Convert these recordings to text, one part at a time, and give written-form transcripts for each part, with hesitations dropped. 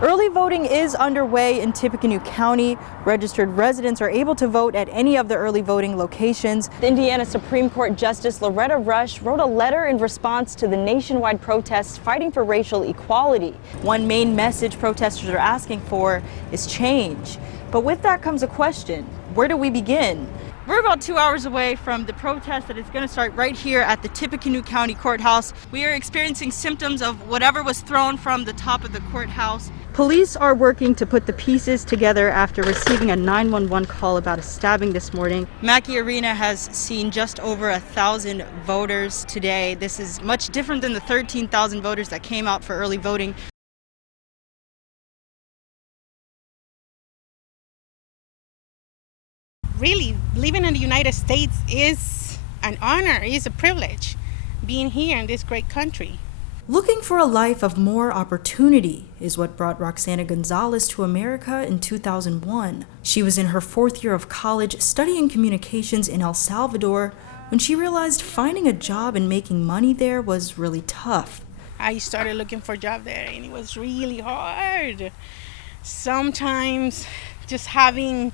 Early voting is underway in Tippecanoe County. Registered residents are able to vote at any of the early voting locations. The Indiana Supreme Court Justice Loretta Rush wrote a letter in response to the nationwide protests fighting for racial equality. One main message protesters are asking for is change. But with that comes a question: where do we begin? We're about 2 hours away from the protest that is going to start right here at the Tippecanoe County Courthouse. We are experiencing symptoms of whatever was thrown from the top of the courthouse. Police are working to put the pieces together after receiving a 911 call about a stabbing this morning. Mackey Arena has seen just over 1,000 voters today. This is much different than the 13,000 voters that came out for early voting. Really, living in the United States is an honor, is a privilege, being here in this great country. Looking for a life of more opportunity is what brought Roxana Gonzalez to America in 2001. She was in her 4th year of college studying communications in El Salvador when she realized finding a job and making money there was really tough. I started looking for a job there and it was really hard. Sometimes just having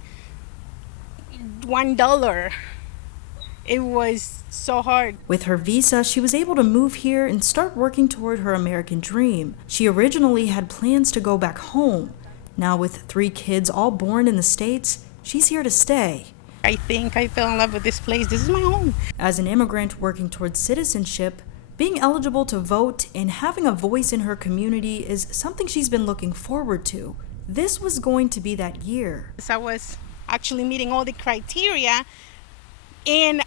$1, it was so hard. With her visa, she was able to move here and start working toward her American dream. She originally had plans to go back home. Now with 3 kids all born in the States, she's here to stay. I think I fell in love with this place. This is my home. As an immigrant working towards citizenship, being eligible to vote and having a voice in her community is something she's been looking forward to. This was going to be that year. I was actually meeting all the criteria, and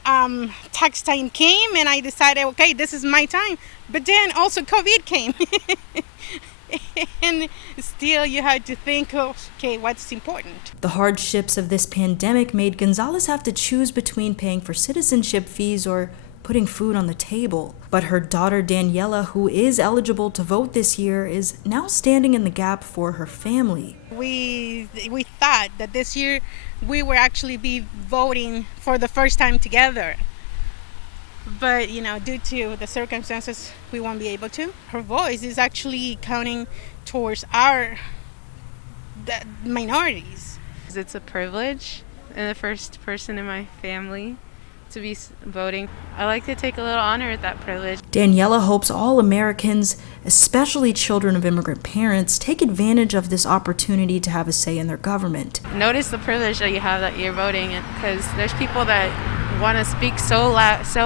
tax time came and I decided, okay, this is my time. But then also COVID came. And still you had to think of, okay, what's important? The hardships of this pandemic made Gonzalez have to choose between paying for citizenship fees or putting food on the table. But her daughter Daniela, who is eligible to vote this year, is now standing in the gap for her family. We thought that this year we would actually be voting for the first time together. But, due to the circumstances, we won't be able to. Her voice is actually counting towards the minorities. It's a privilege, and the first person in my family to be voting. I like to take a little honor at that privilege. Daniela hopes all Americans, especially children of immigrant parents, take advantage of this opportunity to have a say in their government. Notice the privilege that you have that you're voting, because there's people that want to speak so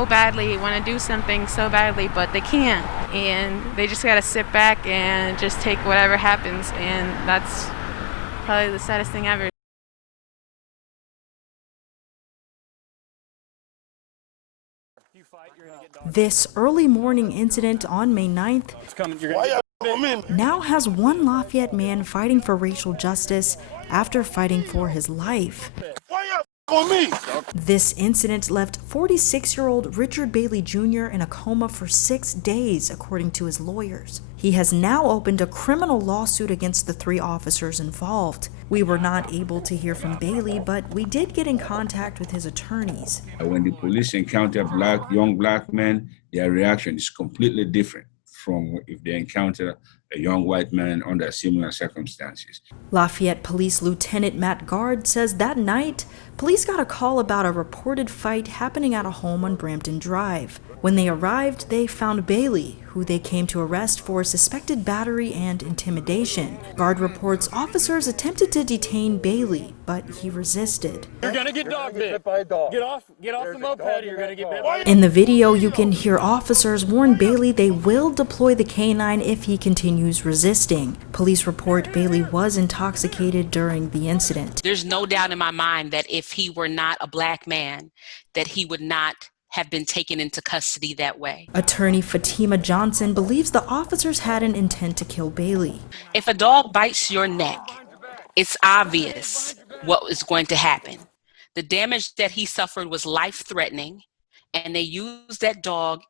badly, want to do something so badly, but they can't. And they just got to sit back and just take whatever happens, and that's probably the saddest thing ever. This early morning incident on May 9th now has one Lafayette man fighting for racial justice after fighting for his life. This incident left 46-year-old Richard Bailey Jr. in a coma for 6 days, according to his lawyers. He has now opened a criminal lawsuit against the 3 officers involved. We were not able to hear from Bailey, but we did get in contact with his attorneys. When the police encounter young black men, their reaction is completely different from if they encounter a young white man under similar circumstances. Lafayette Police Lieutenant Matt Guard says that night, police got a call about a reported fight happening at a home on Brampton Drive. When they arrived, they found Bailey, who they came to arrest for suspected battery and intimidation. Guard reports officers attempted to detain Bailey, but he resisted. You're gonna get dog bit. Get off the moped, you're gonna get bit. In the video, you can hear officers warn Bailey they will deploy the canine if he continues resisting. Police report Bailey was intoxicated during the incident. There's no doubt in my mind that if he were not a black man, that he would not have been taken into custody that way. Attorney Fatima Johnson believes the officers had an intent to kill Bailey. If a dog bites your neck, it's obvious what is going to happen. The damage that he suffered was life-threatening, and they used that dog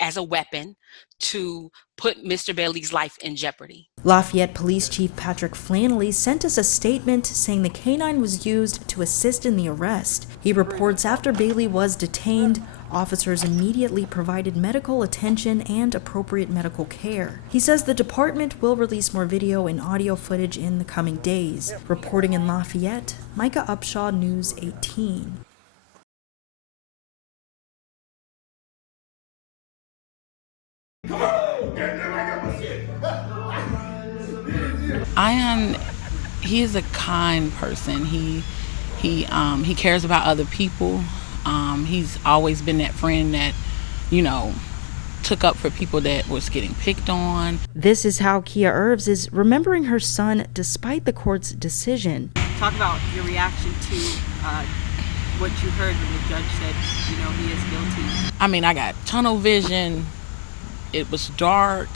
as a weapon to put Mr. Bailey's life in jeopardy. Lafayette Police Chief Patrick Flannelly sent us a statement saying the canine was used to assist in the arrest. He reports after Bailey was detained, officers immediately provided medical attention and appropriate medical care. He says the department will release more video and audio footage in the coming days. Reporting in Lafayette, Micah Upshaw, News 18. Ian, he is a kind person. He cares about other people. He's always been that friend that, took up for people that was getting picked on. This is how Kia Irves is remembering her son despite the court's decision. Talk about your reaction to what you heard when the judge said, he is guilty. I mean, I got tunnel vision. It was dark.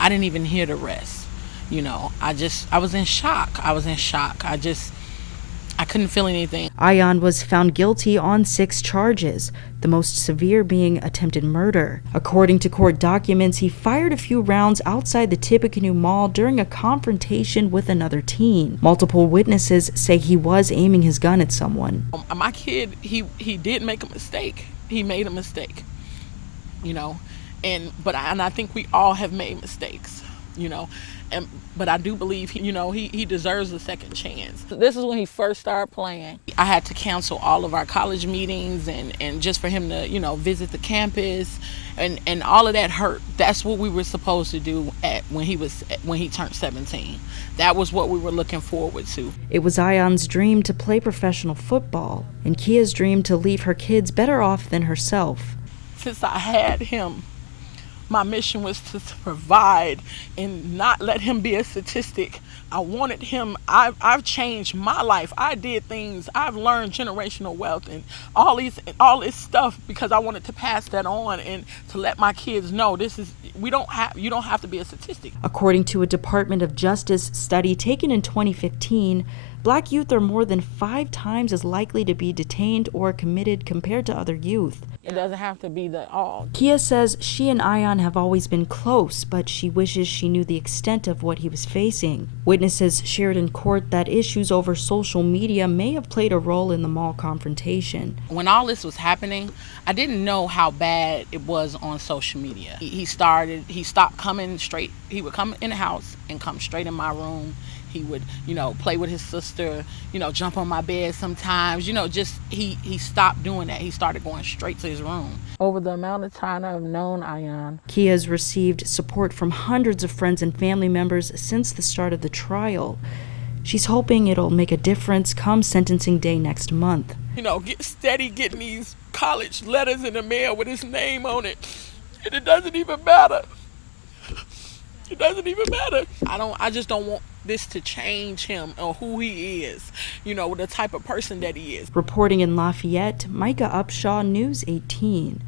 I didn't even hear the rest. I was in shock. I couldn't feel anything. Ian was found guilty on 6 charges, the most severe being attempted murder. According to court documents, he fired a few rounds outside the Tippecanoe Mall during a confrontation with another teen. Multiple witnesses say he was aiming his gun at someone. My kid, he did make a mistake. He made a mistake, but I think we all have made mistakes, but I do believe he deserves a second chance. This is when he first started playing. I had to cancel all of our college meetings and just for him to visit the campus, and all of that hurt. That's what we were supposed to do when he turned 17. That was what we were looking forward to. It was Ian's dream to play professional football, and Kia's dream to leave her kids better off than herself. Since I had him, my mission was to provide and not let him be a statistic. I wanted him. I've changed my life. I did things. I've learned generational wealth and all this stuff because I wanted to pass that on and to let my kids know you don't have to be a statistic. According to a Department of Justice study taken in 2015, Black youth are more than 5 times as likely to be detained or committed compared to other youth. It doesn't have to be that all. Kia says she and Ian have always been close, but she wishes she knew the extent of what he was facing. Witnesses shared in court that issues over social media may have played a role in the mall confrontation. When all this was happening, I didn't know how bad it was on social media. He stopped coming straight. He would come in the house and come straight in my room. He would, play with his sister, jump on my bed sometimes, he stopped doing that. He started going straight to his room. Over the amount of time I've known Ian, Kia's received support from hundreds of friends and family members since the start of the trial. She's hoping it'll make a difference come sentencing day next month. Get steady getting these college letters in the mail with his name on it. And it doesn't even matter. It doesn't even matter. I just don't want this to change him or who he is, the type of person that he is. Reporting in Lafayette, Micah Upshaw, News 18.